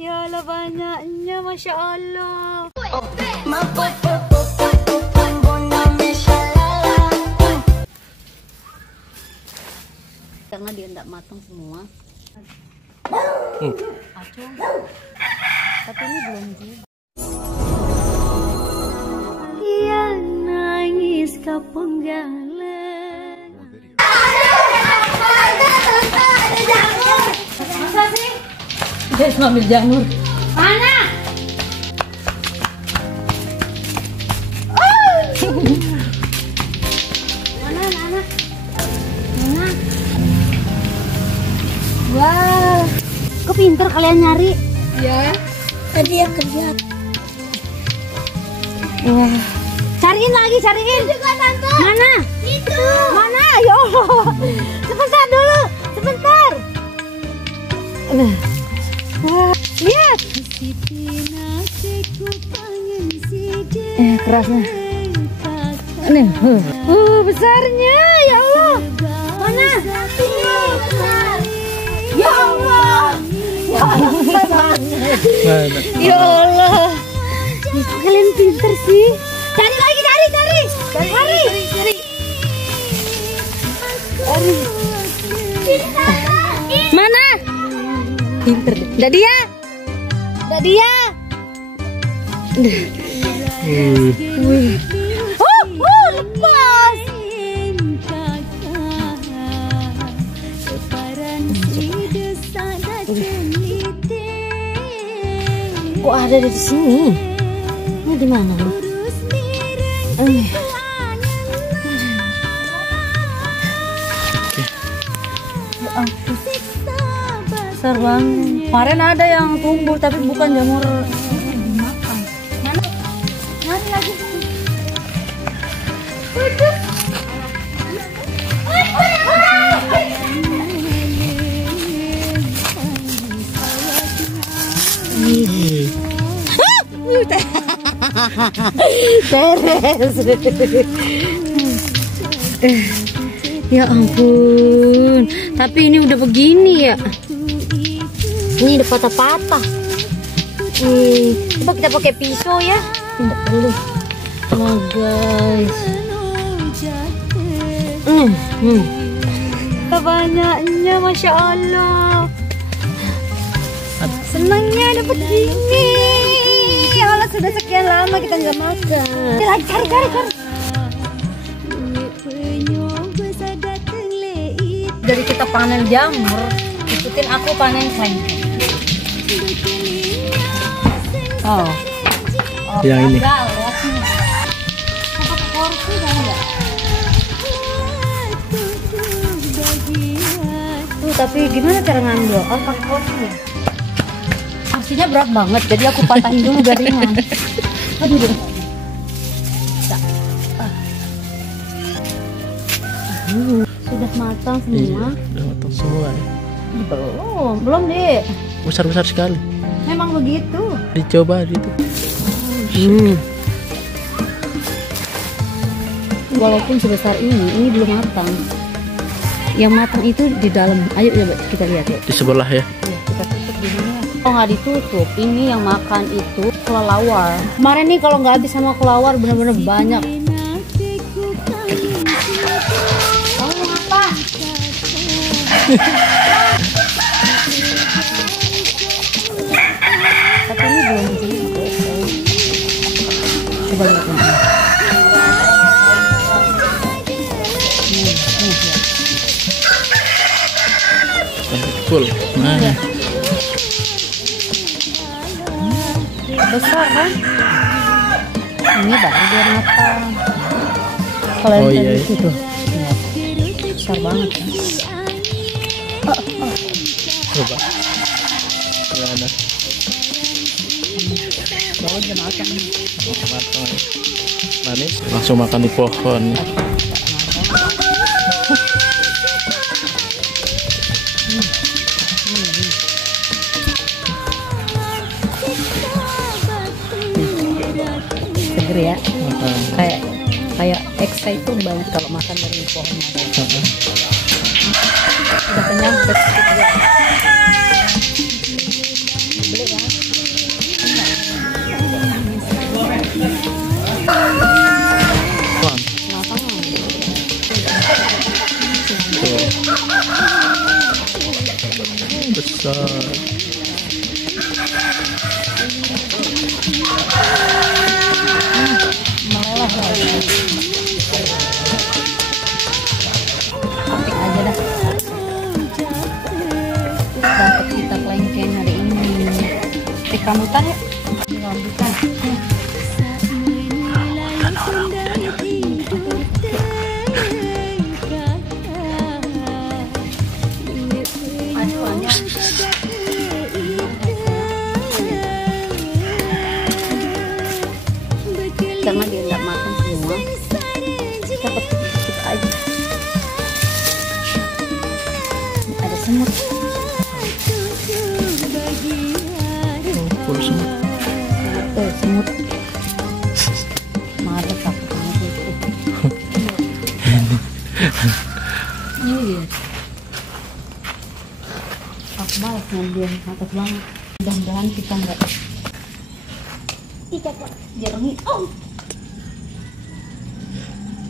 Ya Allah, banyaknya, Masya Allah. Karena dia tidak matang semua. Acung. Tapi ini belum juga. Dia nangis kepenggalan. Masa sih? Dia ngambil jamur. Mana? Mana anak-anak? Mana? Wah, kok pinter kalian nyari? Ya, tadi yang kerja. Wah, cariin lagi, cariin. Juga tante. Mana? Itu. Mana? Ya Allah. Sebentar dulu, sebentar. Wah, lihat. Kerasnya. Nih, besarnya, ya Allah. Mana? Ya Allah. Ya Allah. Ya Allah. Kalian pinter sih. Cari lagi, cari. Mana? Pinter deh. Enggak dia. Lepas. Kok ada di sini? Ini di mana lu? Besar banget. Kemarin ada yang tumbuh tapi bukan jamur dimakan. Mana? Nyari lagi. Ya ampun, tapi ini udah begini ya. Ini udah patah-patah. Coba kita pakai pisau ya. Tidak perlu. Oh guys. Banyaknya, Masya Allah. Senangnya dapat gini. Ya Allah, sudah sekian lama kita nggak makan. Cari. Jadi kita panen jamur, ikutin aku panen kelengkeng. Oh, yang ini. Tapi gimana cara ngambil? Oh, pakai kursi ya? Kursinya berat banget, jadi aku patahin dulu biar ringan. Aduh. Sudah matang semua. Iya, sudah matang semua ya. Belum deh. Besar-besar sekali. Memang begitu. Dicoba itu. Walaupun sebesar ini belum matang. Yang matang itu di dalam. Ayo ya, kita lihat ya. Di sebelah ya. Ya, kita tutup di sini. Oh, nggak ditutup. Ini yang makan itu kelelawar. Kemarin nih kalau nggak habis sama kelelawar benar-benar banyak. Kamu apa? Tapi ini belum jadi. Coba lihat ini. Full. Nah. Besar kan? Ini baru dia matang. Kalau yang iya. itu tuh, ya, besar banget kan? Coba. Mana? Bawa dia matang. Matang. Manis. Langsung makan di pohon. Seger ya, kayak excited banget kalau makan dari pohon. Udah kenyang, udah cukup ya. besar. Meleleh lagi. Petik aja dah. Dapat kita kelengkeng hari ini. Petik rambutan ya. Rambutan. Karena dia nggak matang semua, kita petik aja. Ada semut. Semut. Semut. Ada takut sama itu. Ini dia. Aku malas ngambil atas banget. Mudah-mudahan kita nggak. Ikat pak, jarangi. Oh.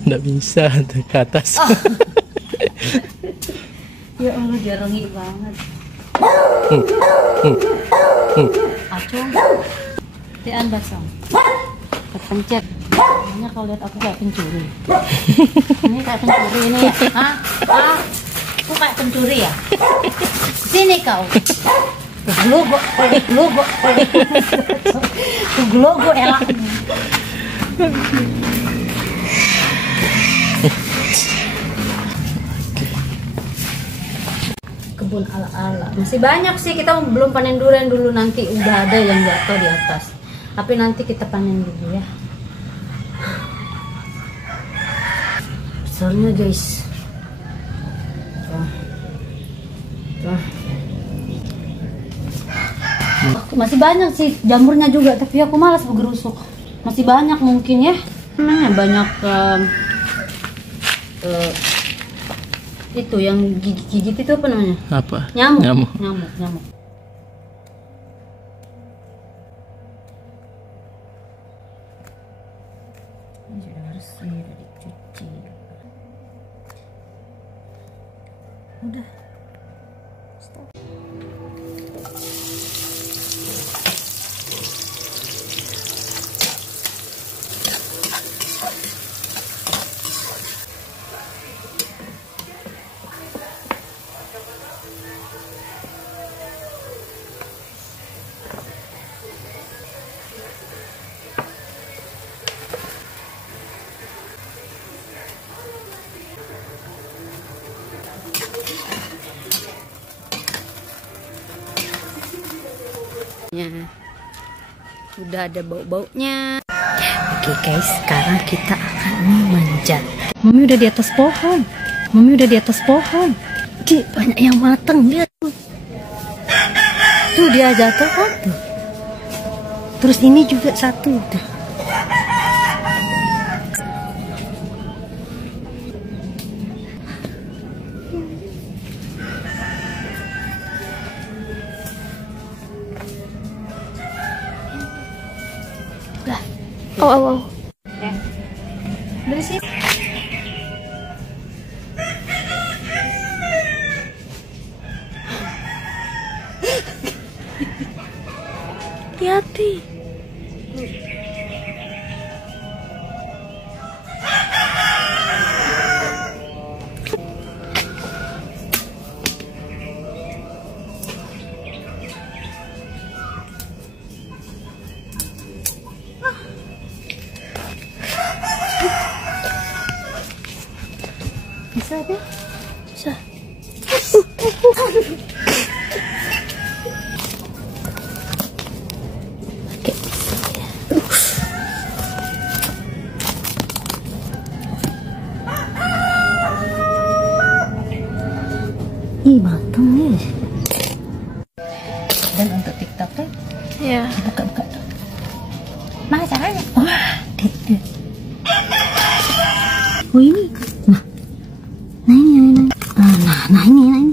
Nggak bisa ke atas. Oh. Ya Allah, jarangi banget. Acung, tian basang. Kepencet. Makanya kalau lihat aku kayak pencuri. Ini kayak pencuri ini ya? Hah? Aku kayak pencuri ya? Sini kau. Glogo elak. Kebun ala-ala masih banyak sih, kita belum panen durian dulu, nanti udah ada yang jatuh di atas, tapi nanti kita panen dulu ya. Besarnya guys. Masih banyak sih jamurnya juga, tapi aku malas bergerusuk. Masih banyak mungkin ya. Namanya banyak itu yang gigit itu apa namanya? Apa? Nyamuk. Ini sudah bersih, sudah dicuci. Udah. Stop. Udah ada bau-baunya. Oke guys, sekarang kita akan memanjat. Mami udah di atas pohon. Cik, banyak yang matang, lihat tuh. Tuh dia jatuh kan tuh. Terus ini juga satu tuh. Oh. Dari sini. Hati-hati. Bisa deh. Bisa. Oke. Ih, matang nih. Dan untuk TikTok tuh, ya. Buka-buka tuh. Mana caranya? Wah, dia. Oh ini. Nah ini.